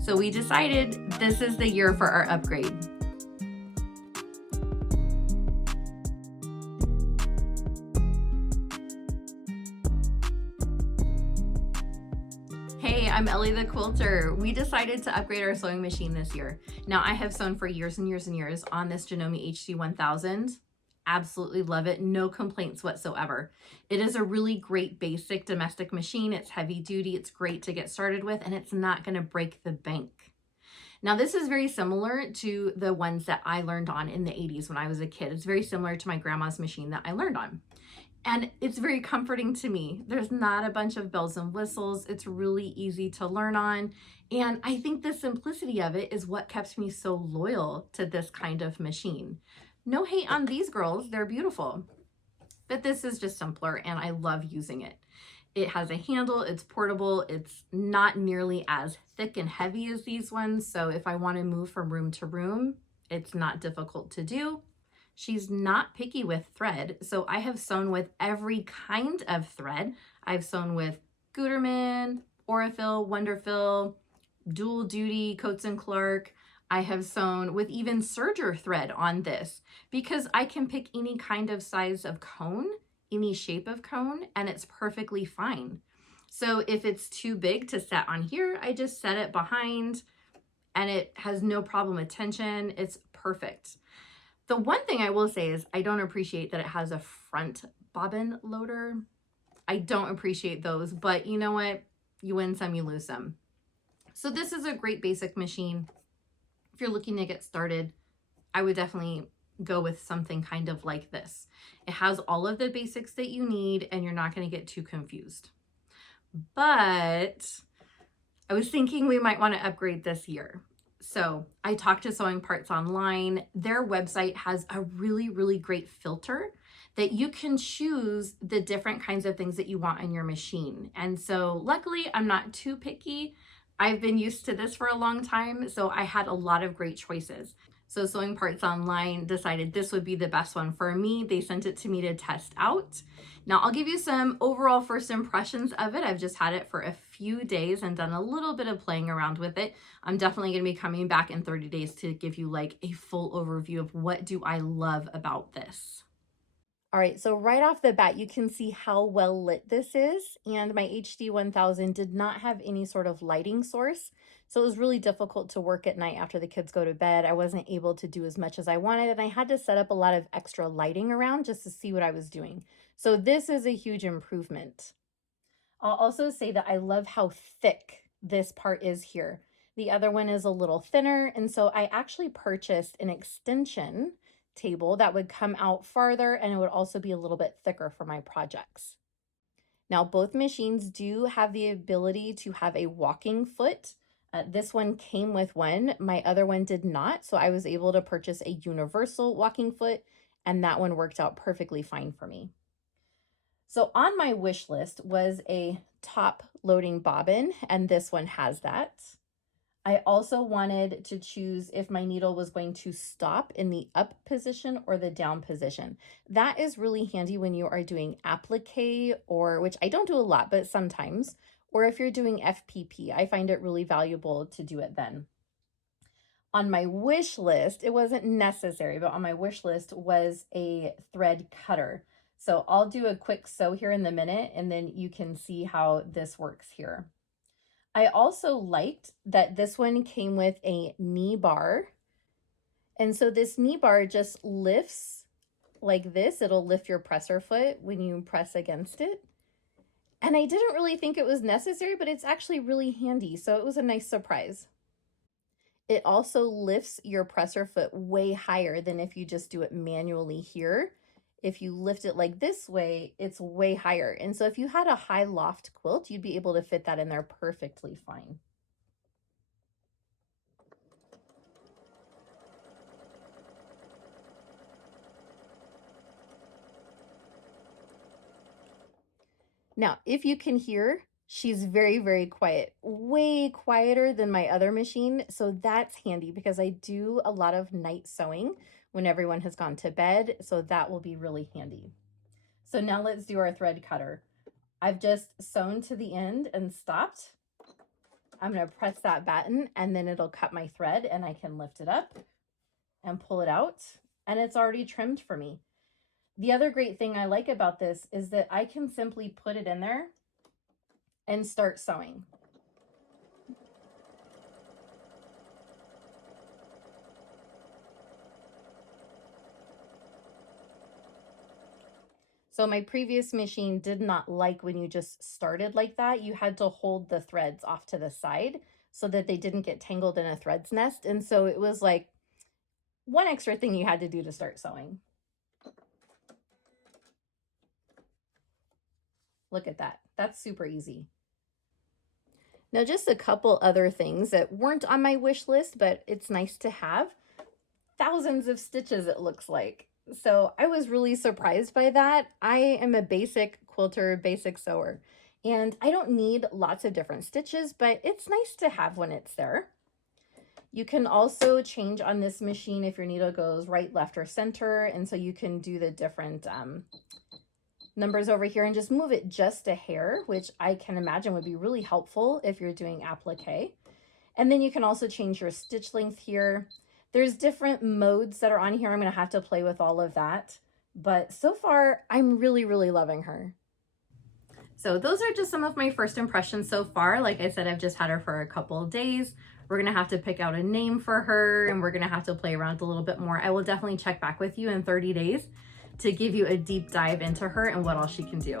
So we decided this is the year for our upgrade. Hey, I'm Ellie the quilter. We decided to upgrade our sewing machine this year. Now, I have sewn for years and years and years on this Janome HD1000. Absolutely love it. No complaints whatsoever. It is a really great basic domestic machine. It's heavy duty. It's great to get started with, and it's not going to break the bank. Now, this is very similar to the ones that I learned on in the 80s when I was a kid. It's very similar to my grandma's machine that I learned on. And it's very comforting to me. There's not a bunch of bells and whistles. It's really easy to learn on. And I think the simplicity of it is what kept me so loyal to this kind of machine. No hate on these girls, they're beautiful. But this is just simpler and I love using it. It has a handle, it's portable, it's not nearly as thick and heavy as these ones. So if I want to move from room to room, it's not difficult to do. She's not picky with thread, so I have sewn with every kind of thread. I've sewn with Gutermann, Aurifil, Wonderfil, Dual Duty, Coats & Clark. I have sewn with even serger thread on this because I can pick any kind of size of cone, any shape of cone, and it's perfectly fine. So if it's too big to set on here, I just set it behind and it has no problem with tension. It's perfect. The one thing I will say is I don't appreciate that it has a front bobbin loader. I don't appreciate those, but you know what? You win some, you lose some. So this is a great basic machine. If you're looking to get started, I would definitely go with something kind of like this. It has all of the basics that you need and you're not going to get too confused. But I was thinking we might want to upgrade this year. So I talked to Sewing Parts Online. Their website has a really, really great filter that you can choose the different kinds of things that you want on your machine. And so luckily I'm not too picky. I've been used to this for a long time, so I had a lot of great choices. So Sewing Parts Online decided this would be the best one for me. They sent it to me to test out. Now I'll give you some overall first impressions of it. I've just had it for a few days and done a little bit of playing around with it. I'm definitely going to be coming back in 30 days to give you like a full overview of what do I love about this. All right, so right off the bat, you can see how well lit this is. And my HD1000 did not have any sort of lighting source. So it was really difficult to work at night after the kids go to bed. I wasn't able to do as much as I wanted, and I had to set up a lot of extra lighting around just to see what I was doing. So this is a huge improvement. I'll also say that I love how thick this part is here. The other one is a little thinner, and so I actually purchased an extension table that would come out farther and it would also be a little bit thicker for my projects. Now, both machines do have the ability to have a walking foot. This one came with one, my other one did not, so I was able to purchase a universal walking foot and that one worked out perfectly fine for me. So on my wish list was a top loading bobbin, and this one has that. I also wanted to choose if my needle was going to stop in the up position or the down position. That is really handy when you are doing applique, or which I don't do a lot, but sometimes, or if you're doing FPP, I find it really valuable to do it then. On my wish list, it wasn't necessary, but on my wish list was a thread cutter. So I'll do a quick sew here in a minute, and then you can see how this works here. I also liked that this one came with a knee bar. And so this knee bar just lifts like this. It'll lift your presser foot when you press against it. And I didn't really think it was necessary, but it's actually really handy. So it was a nice surprise. It also lifts your presser foot way higher than if you just do it manually here. If you lift it like this way, it's way higher. And so if you had a high loft quilt, you'd be able to fit that in there perfectly fine. Now, if you can hear, she's very, very quiet, way quieter than my other machine. So that's handy because I do a lot of night sewing when everyone has gone to bed. So that will be really handy. So now let's do our thread cutter. I've just sewn to the end and stopped. I'm going to press that button and then it'll cut my thread and I can lift it up and pull it out and it's already trimmed for me. The other great thing I like about this is that I can simply put it in there and start sewing. So my previous machine did not like when you just started like that. You had to hold the threads off to the side so that they didn't get tangled in a thread's nest. And so it was like one extra thing you had to do to start sewing. Look at that. That's super easy. Now, just a couple other things that weren't on my wish list, but it's nice to have. Thousands of stitches, it looks like. So I was really surprised by that. I am a basic quilter, basic sewer, and I don't need lots of different stitches, but it's nice to have when it's there. You can also change on this machine if your needle goes right, left, or center, and so you can do the different numbers over here and just move it just a hair, which I can imagine would be really helpful if you're doing applique. And then you can also change your stitch length here. There's different modes that are on here. I'm going to have to play with all of that. But so far, I'm really, really loving her. So those are just some of my first impressions so far. Like I said, I've just had her for a couple of days. We're going to have to pick out a name for her and we're going to have to play around a little bit more. I will definitely check back with you in 30 days to give you a deep dive into her and what all she can do.